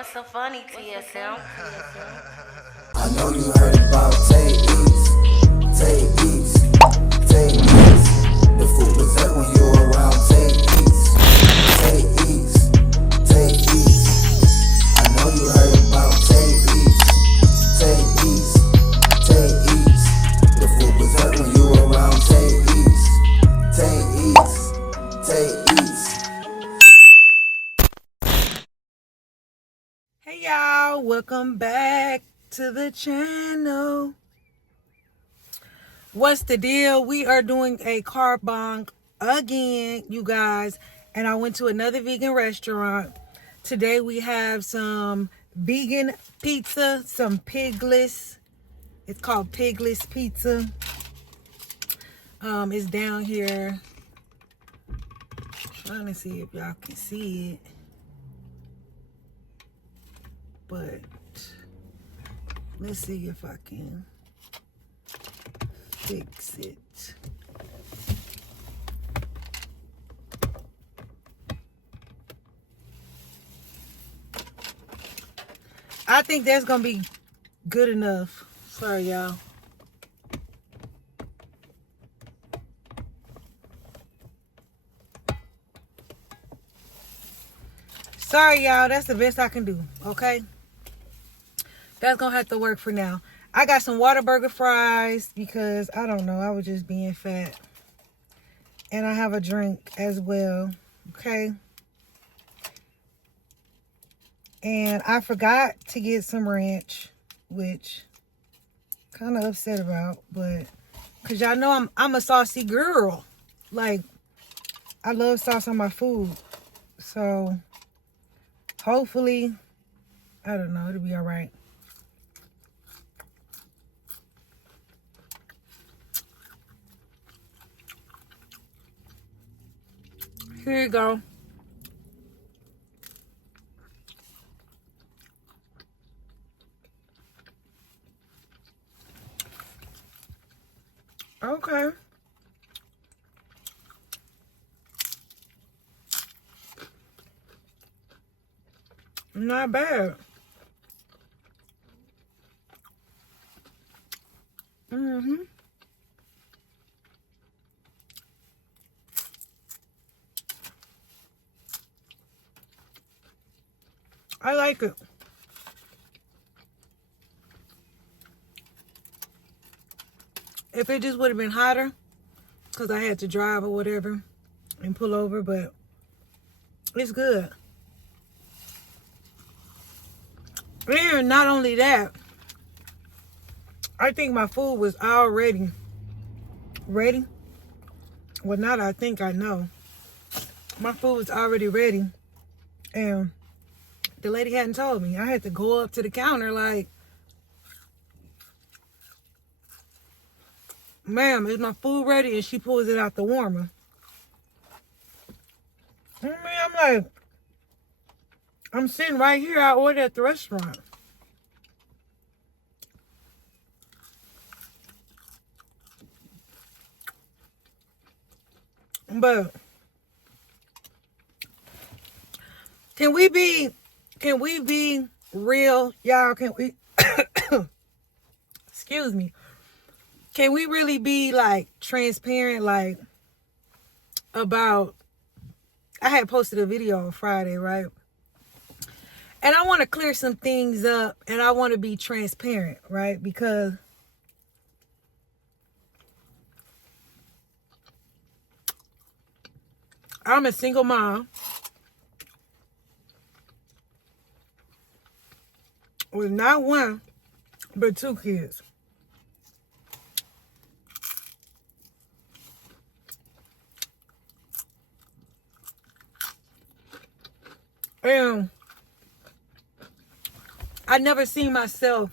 What's so funny, TSM? I know you heard about Tay East, Tay East, Tay East. The food was there when you were around Tay East, Tay East, Tay East. I know you heard about Tay East, Tay East, Tay East. The food was there when you were around Tay East, Tay East, Tay East. Hey y'all, welcome back to the channel. What's the deal? We are doing a mukbang again, you guys, and I went to another vegan restaurant. Today we have some vegan pizza, some pigless. It's called pigless pizza. It's down here. Trying to see if y'all can see it. But let's see if I can fix it. I think that's gonna be good enough. Sorry, y'all. Sorry, y'all. That's the best I can do. Okay. That's gonna have to work for now. I got some Whataburger fries because I don't know, I was just being fat. And I have a drink as well. Okay. And I forgot to get some ranch, which kind of upset about, but cause y'all know I'm a saucy girl. Like, I love sauce on my food. So hopefully, I don't know, it'll be all right. Here you go. Okay. Not bad. Mm-hmm. I like it. If it just would have been hotter, because I had to drive or whatever and pull over, but it's good. And not only that, I think my food was already ready. Well, not I think, I know. My food was already ready. And the lady hadn't told me. I had to go up to the counter like, ma'am, is my food ready? And she pulls it out the warmer. I mean, I'm like, I'm sitting right here. I ordered at the restaurant. But can we be real, y'all? Can we excuse me? Can we really be like transparent, like about, I had posted a video on Friday, right? And I want to clear some things up and I want to be transparent, right? Because I'm a single mom with not one, but two kids. And I never seen myself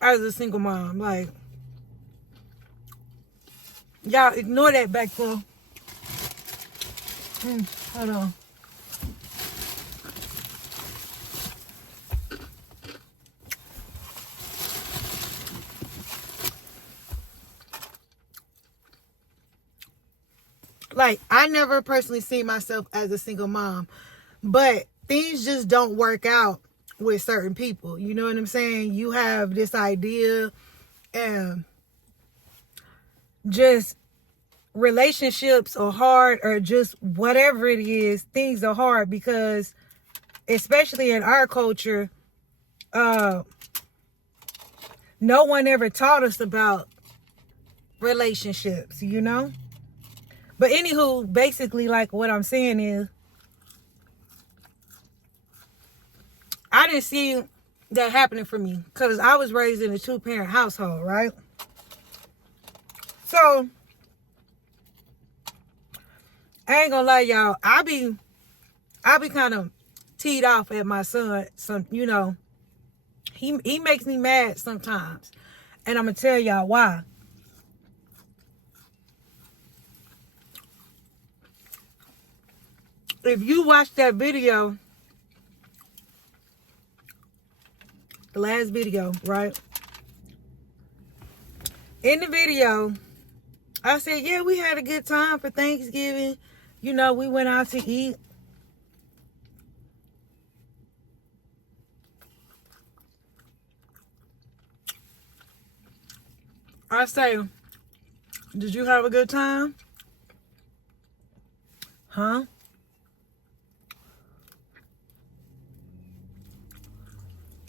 as a single mom. Like, y'all ignore that back there. Hold on. Like, I never personally seen myself as a single mom. But things just don't work out with certain people. You know what I'm saying? You have this idea, and just relationships are hard, or just whatever it is, things are hard because, especially in our culture, no one ever taught us about relationships, you know? But anywho, basically, like, what I'm saying is, I didn't see that happening for me because I was raised in a 2-parent household, right? So, I ain't gonna lie, y'all. I be kind of teed off at my son. Some, you know, he makes me mad sometimes, and I'm gonna tell y'all why. If you watch that video, the last video, right? In the video, I said, yeah, we had a good time for Thanksgiving. You know, we went out to eat. I say, did you have a good time? Huh?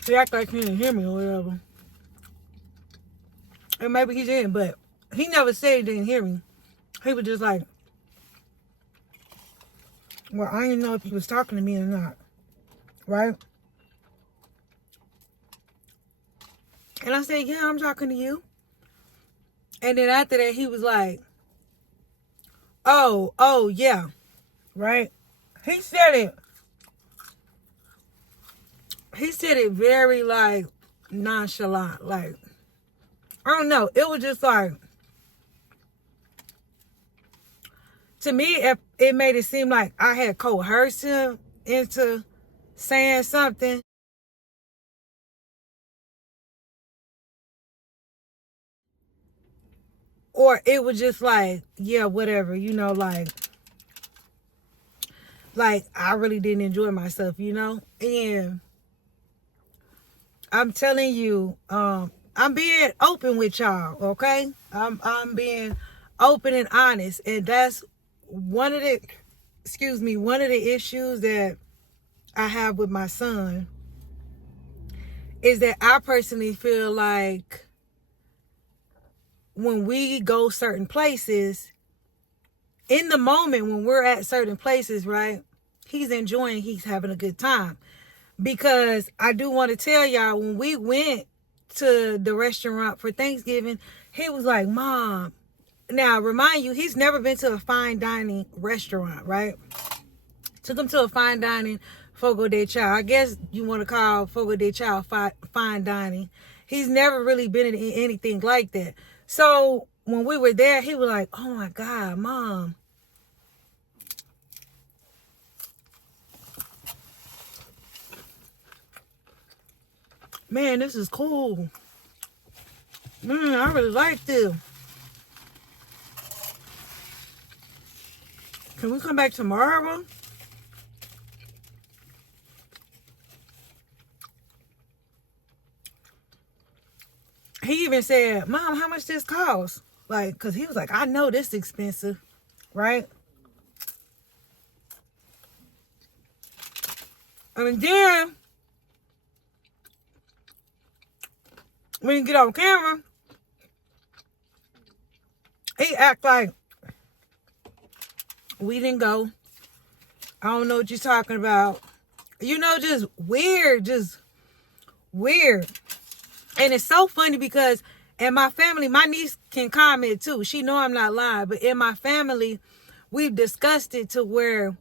He act like he didn't hear me or whatever. And maybe he didn't, but he never said he didn't hear me. He was just like, well, I didn't know if he was talking to me or not. Right? And I said, yeah, I'm talking to you. And then after that, he was like, oh, yeah. Right? He said it very, like, nonchalant. Like, I don't know. It was just like, to me, it made it seem like I had coerced him into saying something. Or it was just like, yeah, whatever, you know, like I really didn't enjoy myself, you know? And I'm telling you, I'm being open with y'all, okay? I'm being open and honest. And that's one of the issues that I have with my son, is that I personally feel like when we go certain places, in the moment when we're at certain places, right, he's enjoying, he's having a good time. Because I do want to tell y'all, when we went to the restaurant for Thanksgiving, he was like, Mom, now remind you, he's never been to a fine dining restaurant, right? Took him to a fine dining Fogo de Chao. I guess you want to call Fogo de Chao fine dining. He's never really been in anything like that. So when we were there, he was like, oh my God, Mom. Man, this is cool. Man, I really like this. Can we come back tomorrow? He even said, Mom, how much this costs? Like, because he was like, I know this is expensive, right? And then, when you get on camera, he act like we didn't go. I don't know what you're talking about. You know, just weird. And it's so funny because in my family, my niece can comment too. She know I'm not lying. But in my family, we've discussed it to where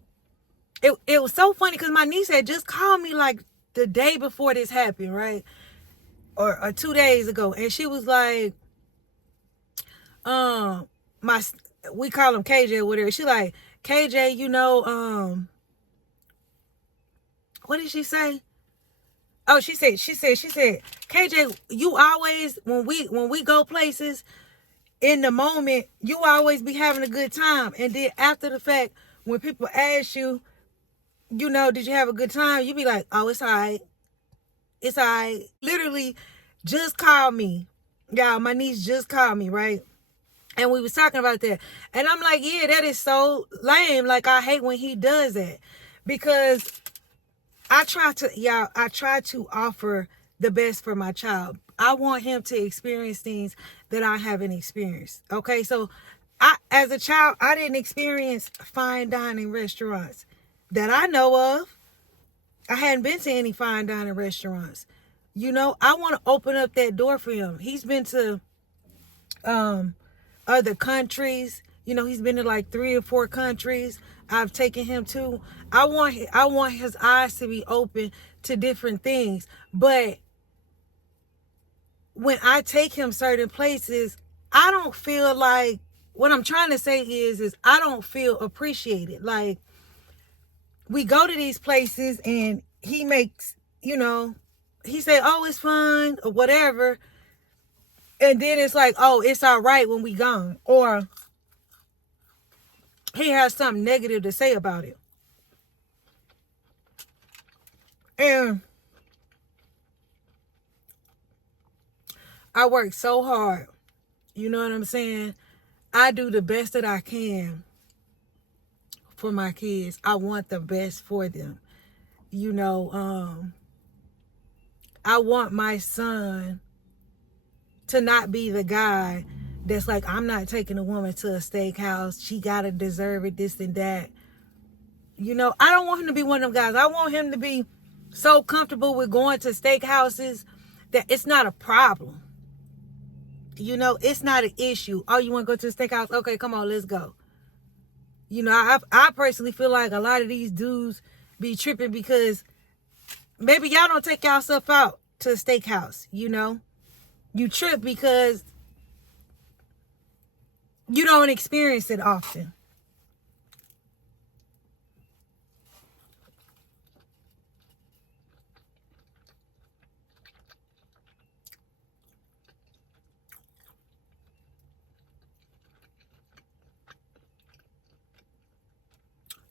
it was so funny because my niece had just called me like the day before this happened, right? Or 2 days ago. And she was like, we call him KJ or whatever. She like, KJ, you know, what did she say? Oh, she said, KJ, you always, when we go places, in the moment, you always be having a good time. And then after the fact, when people ask you, you know, did you have a good time? You be like, oh, it's all right. It's all right. Literally just called me. Y'all, my niece just called me, right? And we was talking about that. And I'm like, yeah, that is so lame. Like, I hate when he does that. Because I try to offer the best for my child. I want him to experience things that I haven't experienced. Okay, so as a child, I didn't experience fine dining restaurants that I know of. I hadn't been to any fine dining restaurants. You know, I want to open up that door for him. He's been to other countries. You know, he's been to like 3 or 4 countries I've taken him to. I want his eyes to be open to different things. But when I take him certain places, I don't feel like, what I'm trying to say is I don't feel appreciated. Like, we go to these places and he makes, you know, he say, oh, it's fun or whatever. And then it's like, oh, it's all right when we gone. Or he has something negative to say about it. And I work so hard. You know what I'm saying? I do the best that I can for my kids. I want the best for them. You know, I want my son to not be the guy that's like, I'm not taking a woman to a steakhouse. She got to deserve it, this and that. You know, I don't want him to be one of them guys. I want him to be so comfortable with going to steakhouses that it's not a problem. You know, it's not an issue. Oh, you want to go to the steakhouse? Okay, come on, let's go. You know, I personally feel like a lot of these dudes be tripping because maybe y'all don't take y'all stuff out to a steakhouse, you know? You trip because you don't experience it often.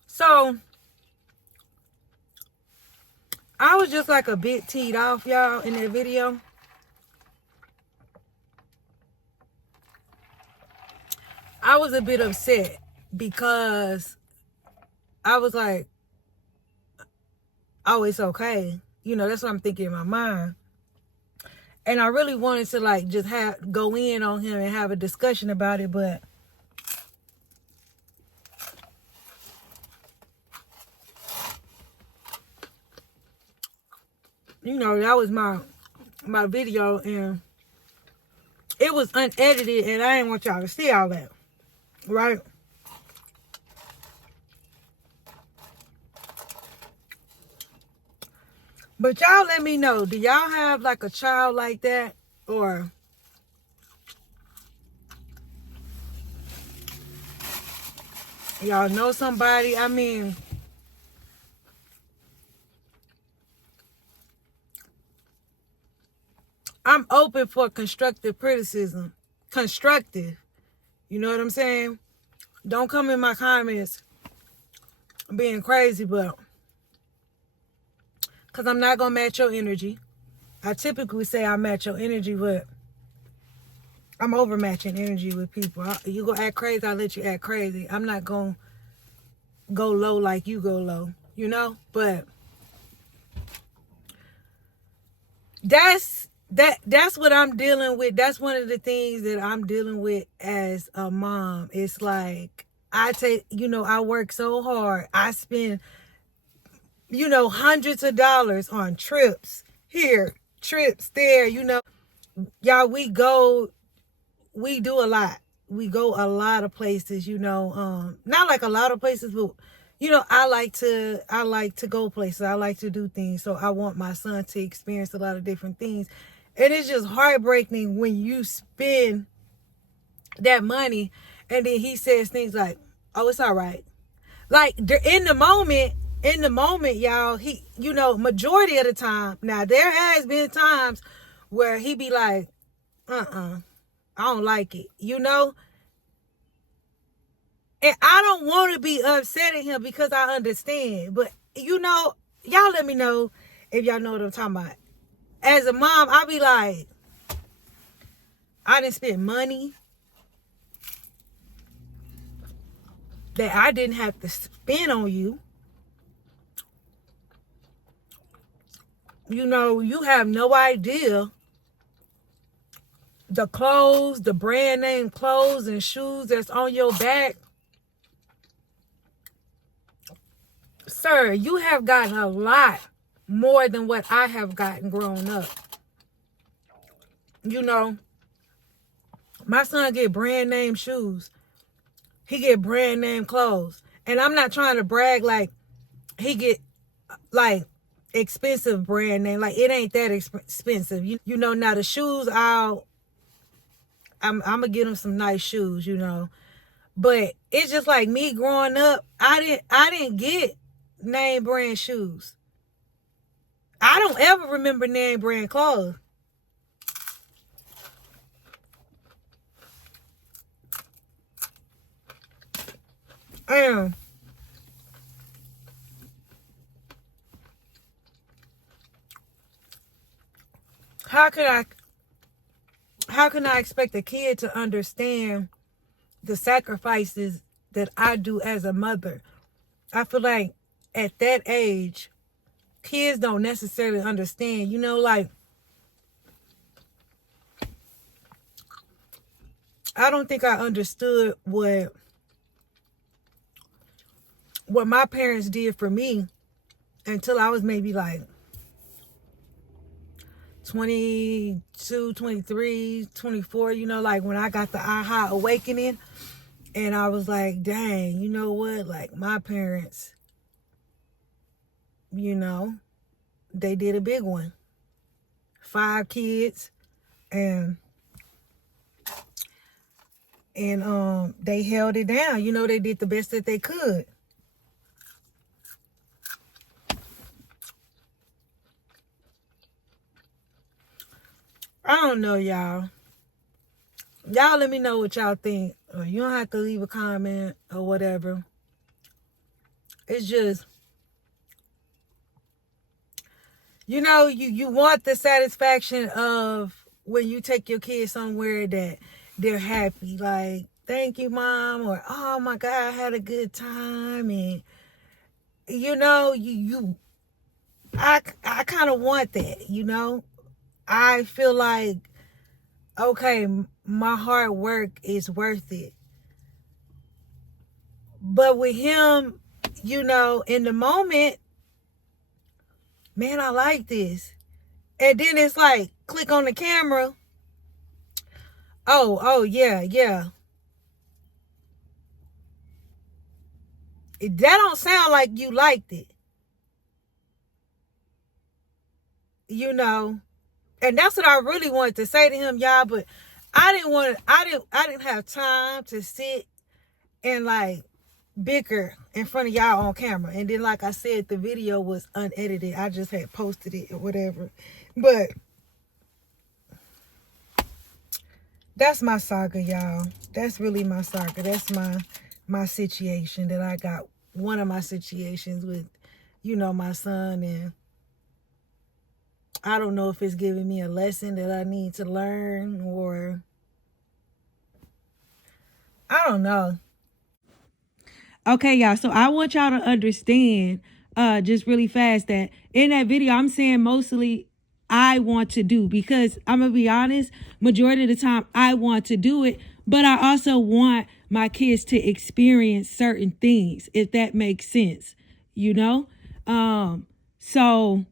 So, I was just like a bit teed off, y'all, in that video. I was a bit upset because I was like, oh, it's okay. You know, that's what I'm thinking in my mind. And I really wanted to like just go in on him and have a discussion about it, but you know, that was my video and it was unedited and I didn't want y'all to see all that. Right? But y'all let me know, do y'all have like a child like that? Or y'all know somebody? I mean, I'm open for constructive criticism. Constructive. You know what I'm saying? Don't come in my comments being crazy, but because I'm not going to match your energy. I typically say I match your energy, but I'm overmatching energy with people. You go act crazy, I let you act crazy. I'm not going to go low like you go low, you know? But that's what I'm dealing with. That's one of the things that I'm dealing with as a mom. It's like, I work so hard. I spend, hundreds of dollars on trips here, trips there, Y'all, we do a lot. We go a lot of places, not like a lot of places, but I like to go places. I like to do things. So I want my son to experience a lot of different things. And it's just heartbreaking when you spend that money and then he says things like, oh, it's all right. Like in the moment, y'all, he, majority of the time, now there has been times where he be like, I don't like it, And I don't want to be upset at him because I understand. But you know, y'all let me know if y'all know what I'm talking about. As a mom, I be like, I didn't spend money that I didn't have to spend on you. You know, you have no idea the clothes, the brand name clothes and shoes that's on your back. Sir, you have gotten a lot more than what I have gotten growing up. You know, my son get brand name shoes. He get brand name clothes. And I'm not trying to brag like he get like expensive brand name. Like it ain't that expensive. You know, now the shoes I'm gonna get him some nice shoes, you know. But it's just like me growing up, I didn't get name brand shoes. I don't ever remember name brand clothes. How can I expect a kid to understand the sacrifices that I do as a mother? I feel like at that age, kids don't necessarily understand, you know, like I don't think I understood what my parents did for me until I was maybe like 22, 23, 24, you know, like when I got the aha awakening and I was like, dang, you know what? Like my parents, you know, they did a big one. 5 kids and they held it down. You know, they did the best that they could. I don't know, y'all. Y'all let me know what y'all think. Or you don't have to leave a comment or whatever. It's just, you know, you want the satisfaction of when you take your kids somewhere that they're happy. Like, thank you, Mom. Or, oh my God, I had a good time. And, you know, I kind of want that, you know. I feel like, okay, my hard work is worth it. But with him, you know, in the moment, man, I like this. And then it's like, click on the camera. Oh, yeah. That don't sound like you liked it. You know. And that's what I really wanted to say to him, y'all, but I didn't have time to sit and like bicker in front of y'all on camera. And then like I said, the video was unedited. I just had posted it or whatever. But that's my saga, y'all. That's really my saga. That's my situation that I got. One of my situations with, you know, my son. And I don't know if it's giving me a lesson that I need to learn or I don't know. Okay, y'all. So I want y'all to understand just really fast that in that video, I'm saying mostly I want to do, because I'm going to be honest, majority of the time I want to do it, but I also want my kids to experience certain things, if that makes sense, you know? So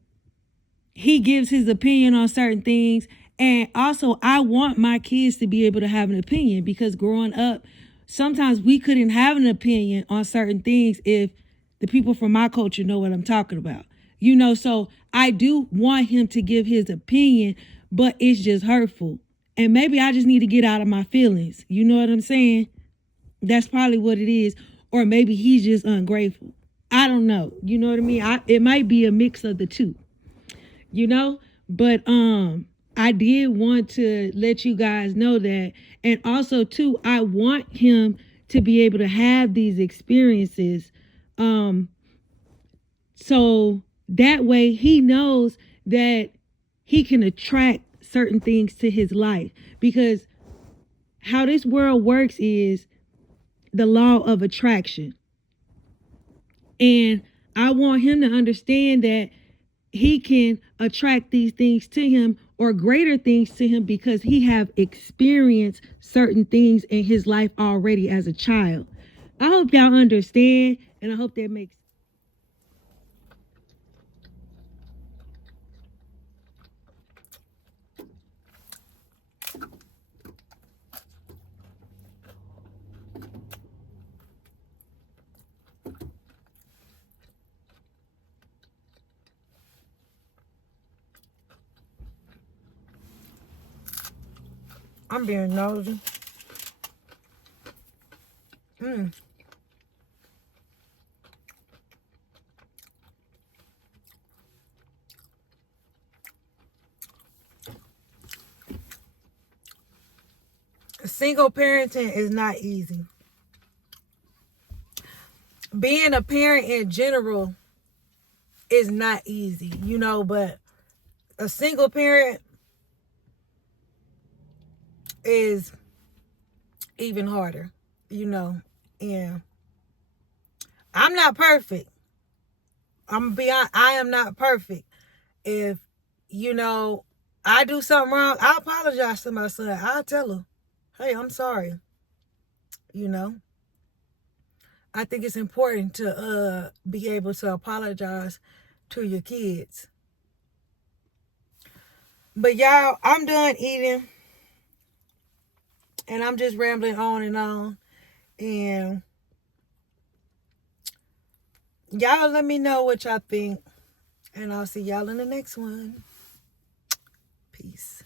he gives his opinion on certain things. And also I want my kids to be able to have an opinion, because growing up, sometimes we couldn't have an opinion on certain things if the people from my culture know what I'm talking about. You know, so I do want him to give his opinion, but it's just hurtful. And maybe I just need to get out of my feelings. You know what I'm saying? That's probably what it is. Or maybe he's just ungrateful. I don't know. You know what I mean? It might be a mix of the two. You know? But I did want to let you guys know that. And also too, I want him to be able to have these experiences So that way he knows that he can attract certain things to his life. Because how this world works is the law of attraction. And I want him to understand that he can attract these things to him or greater things to him because he have experienced certain things in his life already as a child. I hope y'all understand, and I hope that makes I'm being nosy. Single parenting is not easy. Being a parent in general is not easy, you know, but a single parent is even harder, you know. And I'm not perfect. I'm gonna be honest, I am not perfect. If, you know, I do something wrong, I apologize to my son. I'll tell him, hey, I'm sorry. You know, I think it's important to be able to apologize to your kids. But y'all, I'm done eating. And I'm just rambling on and on. And y'all let me know what y'all think. And I'll see y'all in the next one. Peace.